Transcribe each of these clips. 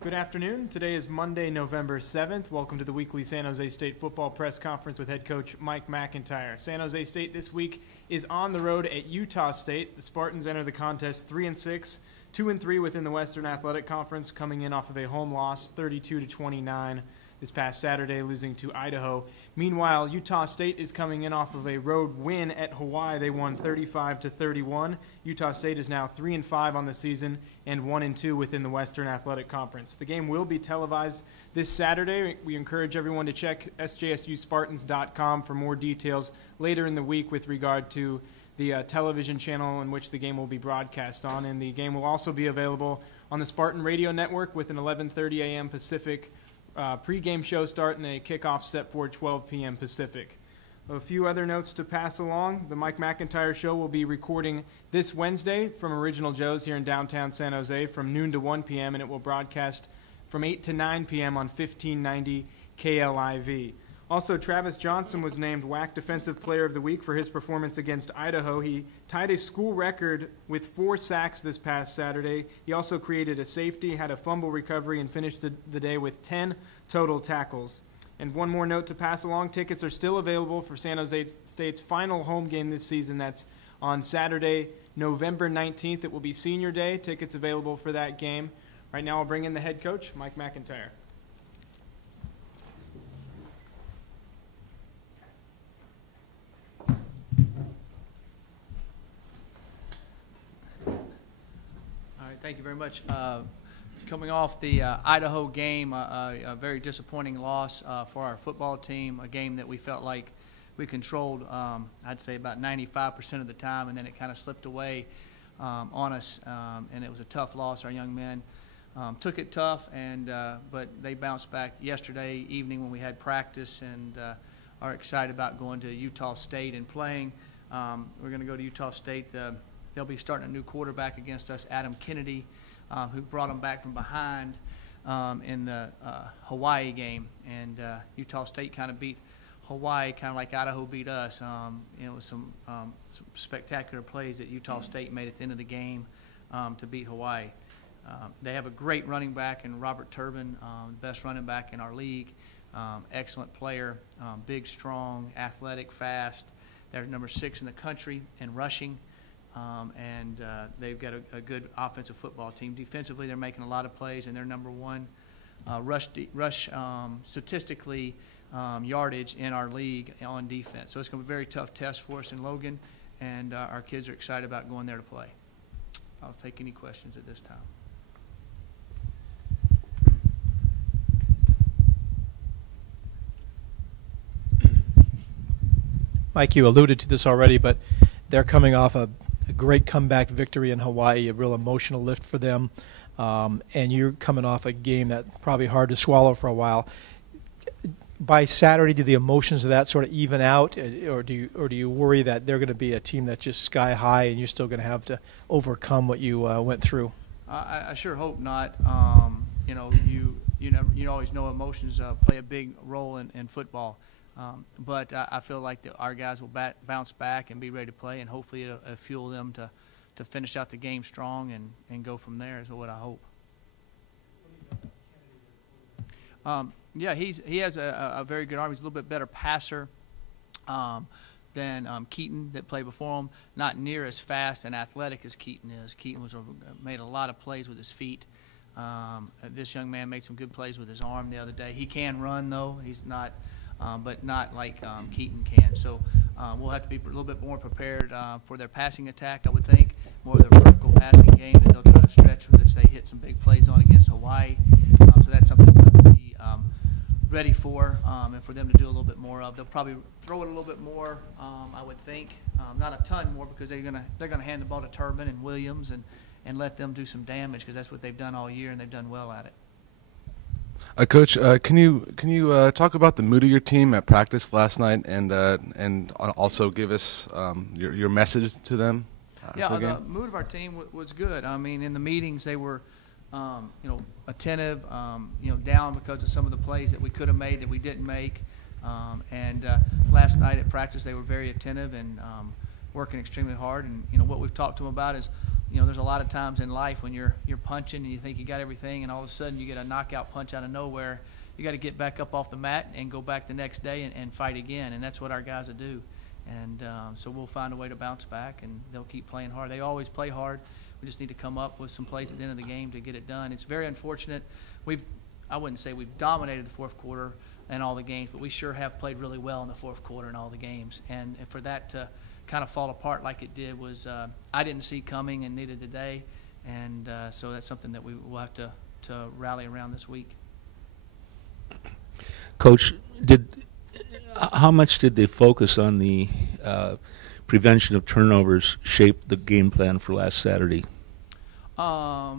Good afternoon. Today is Monday, November 7th. Welcome to the weekly San Jose State football press conference with head coach Mike MacIntyre. San Jose State this week is on the road at Utah State. The Spartans enter the contest 3-6, 2-3 within the Western Athletic Conference, coming in off of a home loss, 32-29 this past Saturday, losing to Idaho. Meanwhile, Utah State is coming in off of a road win at Hawaii. They won 35-31. Utah State is now 3-5 on the season and 1-2 within the Western Athletic Conference. The game will be televised this Saturday. We encourage everyone to check sjsuspartans.com for more details later in the week with regard to the television channel in which the game will be broadcast on. And the game will also be available on the Spartan Radio Network with an 11:30 a.m. Pacific pregame show start and a kickoff set for 12 p.m. Pacific. A few other notes to pass along. The Mike MacIntyre Show will be recording this Wednesday from Original Joe's here in downtown San Jose from noon to 1 p.m., and it will broadcast from 8 to 9 p.m. on 1590 KLIV. Also, Travis Johnson was named WAC Defensive Player of the Week for his performance against Idaho. He tied a school record with 4 sacks this past Saturday. He also created a safety, had a fumble recovery, and finished the day with 10 total tackles. And one more note to pass along, tickets are still available for San Jose State's final home game this season. That's on Saturday, November 19th. It will be Senior Day. Tickets available for that game. Right now I'll bring in the head coach, Mike MacIntyre. Thank you very much. Coming off the Idaho game, a very disappointing loss for our football team, a game that we felt like we controlled, I'd say about 95% of the time, and then it kind of slipped away on us, and it was a tough loss. Our young men took it tough, but they bounced back yesterday evening when we had practice and are excited about going to Utah State and playing. We're going to go to Utah State. They'll be starting a new quarterback against us, Adam Kennedy, who brought them back from behind in the Hawaii game. And Utah State kind of beat Hawaii, kind of like Idaho beat us. It was some spectacular plays that Utah State made at the end of the game to beat Hawaii. They have a great running back in Robert Turbin, the best running back in our league. Excellent player, big, strong, athletic, fast. They're number 6 in the country in rushing. They've got a good offensive football team. Defensively, they're making a lot of plays, and they're number 1 rush statistically yardage in our league on defense. So it's going to be a very tough test for us in Logan, and our kids are excited about going there to play. I'll take any questions at this time. Mike, you alluded to this already, but they're coming off a great comeback victory in Hawaii, a real emotional lift for them, and you're coming off a game that's probably hard to swallow for a while. By Saturday, do the emotions of that sort of even out, or do you worry that they're going to be a team that's just sky high and you're still going to have to overcome what you went through? I sure hope not. You know, you always know emotions play a big role in football. But I feel like our guys will bounce back and be ready to play, and hopefully it'll fuel them to finish out the game strong and go from there is what I hope. Yeah, he has a very good arm. He's a little bit better passer than Keaton that played before him. Not near as fast and athletic as Keaton is. Keaton made a lot of plays with his feet. This young man made some good plays with his arm the other day. He can run, though. He's not – but not like Keaton can. So we'll have to be a little bit more prepared for their passing attack, I would think, more of their vertical passing game that they'll try to stretch, which they hit some big plays on against Hawaii. So that's something we'll have to be ready for and for them to do a little bit more of. They'll probably throw it a little bit more, I would think. Not a ton more because they're gonna hand the ball to Turbin and Williams and let them do some damage because that's what they've done all year and they've done well at it. Coach, can you talk about the mood of your team at practice last night, and also give us your message to them? Yeah, the mood of our team was good. I mean, in the meetings they were, attentive, down because of some of the plays that we could have made that we didn't make. Last night at practice they were very attentive and working extremely hard. And what we've talked to them about is you know, there's a lot of times in life when you're punching and you think you got everything, and all of a sudden you get a knockout punch out of nowhere. You got to get back up off the mat and go back the next day and fight again, and that's what our guys will do. And so we'll find a way to bounce back, and they'll keep playing hard. They always play hard. We just need to come up with some plays at the end of the game to get it done. It's very unfortunate. I wouldn't say we've dominated the fourth quarter in all the games, but we sure have played really well in the fourth quarter in all the games. And for that to kind of fall apart like it did was I didn't see coming, and neither did they. And so that's something that we will have to rally around this week. Coach, how much did they focus on the prevention of turnovers shape the game plan for last Saturday? I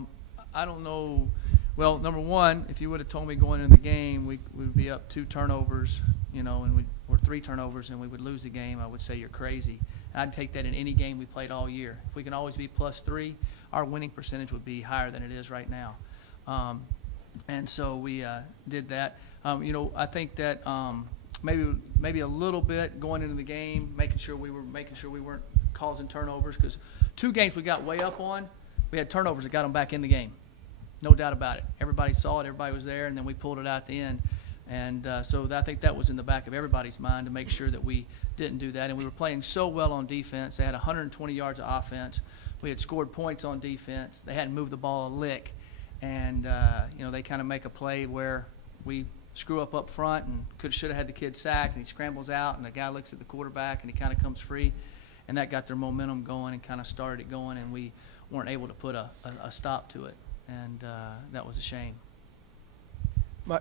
don't know. Well, number one, if you would have told me going into the game we would be up 2 turnovers, you know, or 3 turnovers, and we would lose the game, I would say you're crazy. I'd take that in any game we played all year. If we can always be +3, our winning percentage would be higher than it is right now. And so we did that. You know, I think that maybe a little bit going into the game, making sure we weren't causing turnovers, because 2 games we got way up on, we had turnovers that got them back in the game. No doubt about it. Everybody saw it. Everybody was there, and then we pulled it out at the end. And so I think that was in the back of everybody's mind to make sure that we didn't do that. And we were playing so well on defense. They had 120 yards of offense. We had scored points on defense. They hadn't moved the ball a lick. And, you know, they kind of make a play where we screw up front and should have had the kid sacked, and he scrambles out, and the guy looks at the quarterback, and he kind of comes free. And that got their momentum going and kind of started it going, and we weren't able to put a stop to it. And that was a shame.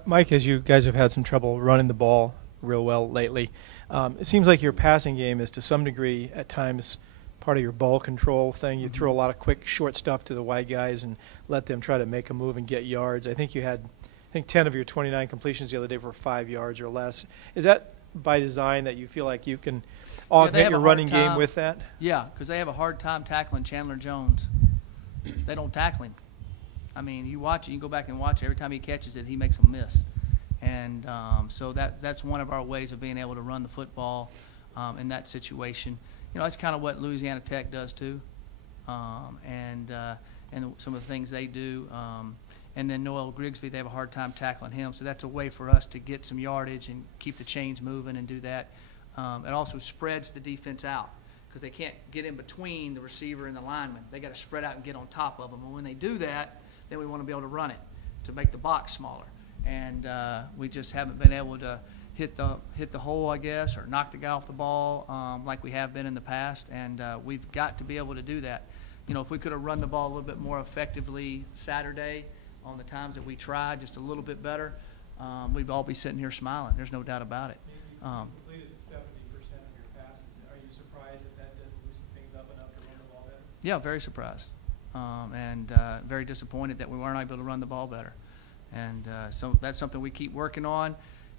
Mike, as you guys have had some trouble running the ball real well lately, it seems like your passing game is to some degree at times part of your ball control thing. You throw a lot of quick, short stuff to the wide guys and let them try to make a move and get yards. I think you had 10 of your 29 completions the other day for 5 yards or less. Is that by design that you feel like you can augment your running game with that? Yeah, because they have a hard time tackling Chandler Jones. They don't tackle him. I mean, you watch it, you go back and watch it. Every time he catches it, he makes a miss. And so that's one of our ways of being able to run the football in that situation. You know, that's kind of what Louisiana Tech does too, and some of the things they do. And then Noel Grigsby, they have a hard time tackling him. So that's a way for us to get some yardage and keep the chains moving and do that. It also spreads the defense out, because they can't get in between the receiver and the lineman. They got to spread out and get on top of them. And when they do that, then we want to be able to run it to make the box smaller. And we just haven't been able to hit the hole, I guess, or knock the guy off the ball like we have been in the past. And we've got to be able to do that. You know, if we could have run the ball a little bit more effectively Saturday on the times that we tried, just a little bit better, we'd all be sitting here smiling. There's no doubt about it. You completed 70% of your passes. Are you surprised that didn't loosen things up enough to run the ball better? Yeah, very surprised. And very disappointed that we weren't able to run the ball better. And so that's something we keep working on,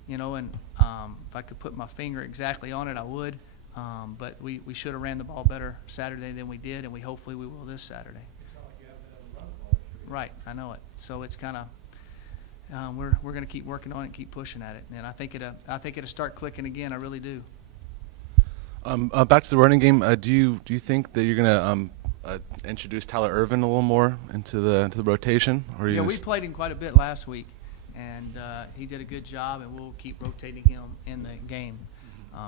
you know, and if I could put my finger exactly on it, I would. But we should have ran the ball better Saturday than we did, and hopefully we will this Saturday. You sound like you haven't been able to run the ball this year. Right, I know it. So it's kind of we're going to keep working on it and keep pushing at it. And I think it'll start clicking again. I really do. Back to the running game. Do you think that you're going to introduce Tyler Irvin a little more into the rotation? Or Yeah, we played him quite a bit last week, and he did a good job, and we'll keep rotating him in the game.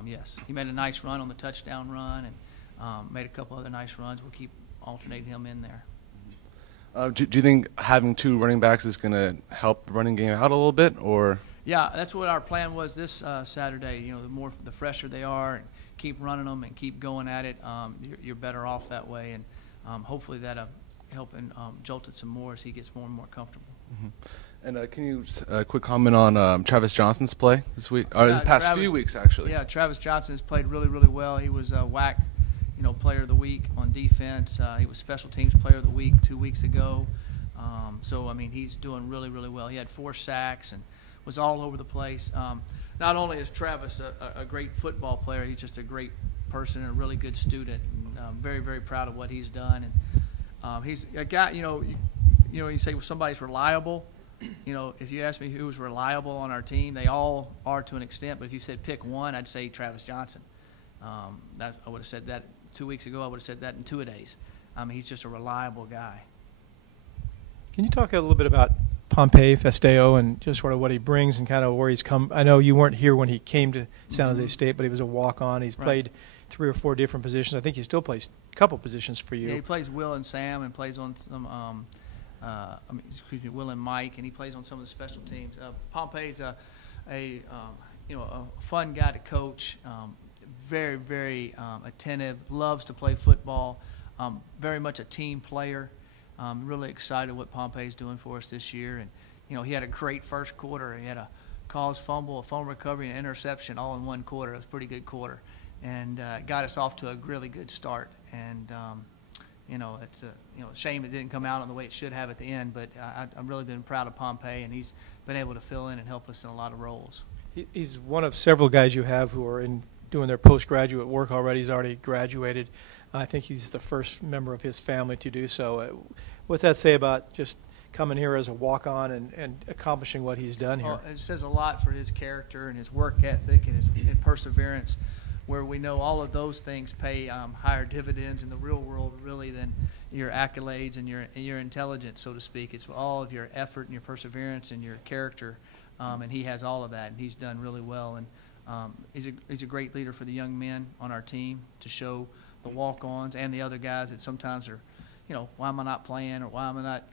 Yes, he made a nice run on the touchdown run, and made a couple other nice runs. We'll keep alternating him in there. Do you think having 2 running backs is going to help the running game out a little bit, or? Yeah, that's what our plan was this Saturday. You know, the fresher they are, and keep running them and keep going at it, you're better off that way. And hopefully that'll help and jolt it some more as he gets more and more comfortable. And can you quick comment on Travis Johnson's play this week, or the past few weeks actually? Yeah, Travis Johnson has played really, really well. He was WAC, Player of the Week on defense. He was Special Teams Player of the Week 2 weeks ago. So I mean, he's doing really, really well. He had 4 sacks and was all over the place. Not only is Travis a great football player, he's just a great person and a really good student. And I'm very, very proud of what he's done. And he's a guy, you say somebody's reliable. If you ask me who's reliable on our team, they all are to an extent. But if you said pick one, I'd say Travis Johnson. I would have said that 2 weeks ago. I would have said that in 2 days. He's just a reliable guy. Can you talk a little bit about Pompey Festeo and just sort of what he brings and kind of where he's come? I know you weren't here when he came to San Jose State, but he was a walk-on. He's played 3 or 4 different positions. I think he still plays a couple positions for you. Yeah, he plays Will and Sam and plays on some, Will and Mike, and he plays on some of the special teams. Pompey's a fun guy to coach. Very, very attentive. Loves to play football. Very much a team player. Really excited what Pompey's doing for us this year. And, he had a great first quarter. He had a caused fumble, a fumble recovery, and an interception all in one quarter. It was a pretty good quarter. And got us off to a really good start. And, it's a shame it didn't come out on the way it should have at the end. But I've really been proud of Pompey, and he's been able to fill in and help us in a lot of roles. He's one of several guys you have who are doing their postgraduate work already. He's already graduated. I think he's the first member of his family to do so. What's that say about just coming here as a walk-on and accomplishing what he's done here? Well, it says a lot for his character and his work ethic and his perseverance, where we know all of those things pay higher dividends in the real world, really, than your accolades and your intelligence, so to speak. It's all of your effort and your perseverance and your character, and he has all of that, and he's done really well. And he's a great leader for the young men on our team to show the walk-ons and the other guys that sometimes are, why am I not playing, or why am I not,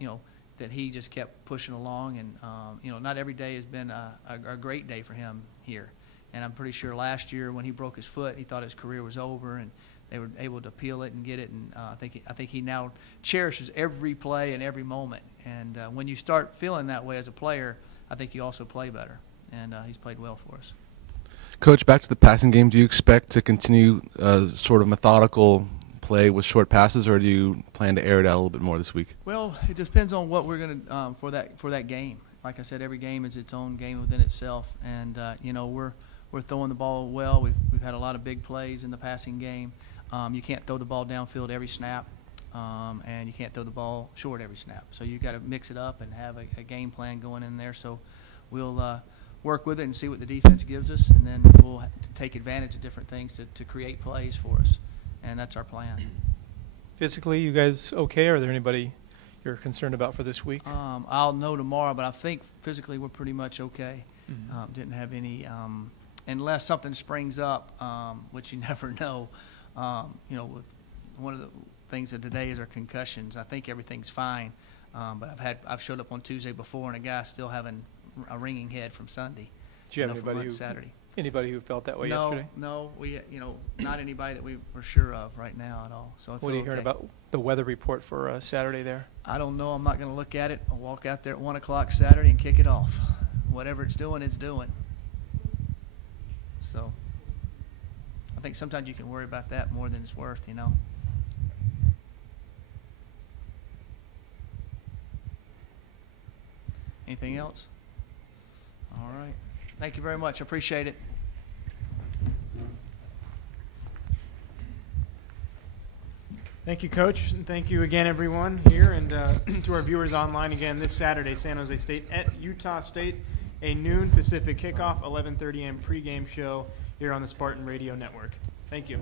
that he just kept pushing along. And, not every day has been a great day for him here. And I'm pretty sure last year when he broke his foot, he thought his career was over, and they were able to peel it and get it. And I think he now cherishes every play and every moment. And when you start feeling that way as a player, I think you also play better. And he's played well for us. Coach, back to the passing game, do you expect to continue sort of methodical play with short passes, or do you plan to air it out a little bit more this week? Well, it depends on what we're going to for that game. Like I said, every game is its own game within itself, and we're throwing the ball well. We've had a lot of big plays in the passing game. You can't throw the ball downfield every snap, and you can't throw the ball short every snap. So you've got to mix it up and have a game plan going in there. So we'll work with it and see what the defense gives us, and then we'll take advantage of different things to create plays for us, and that's our plan. Physically, you guys okay? Or are there anybody you're concerned about for this week? I'll know tomorrow, but I think physically we're pretty much okay. Mm-hmm. Didn't have any, unless something springs up, which you never know. With one of the things of today is our concussions. I think everything's fine, but I've showed up on Tuesday before, and a guy still having a ringing head from Sunday. Do you have anybody who felt that way yesterday? No, we not anybody that we were sure of right now at all. So what are you hearing about the weather report for Saturday there? I don't know. I'm not going to look at it. I'll walk out there at 1 o'clock Saturday and kick it off. Whatever it's doing, it's doing. So I think sometimes you can worry about that more than it's worth, Anything else? All right. Thank you very much. I appreciate it. Thank you, Coach, and thank you again, everyone here, and to our viewers online again this Saturday, San Jose State at Utah State, a noon Pacific kickoff, 11:30 a.m. pregame show here on the Spartan Radio Network. Thank you.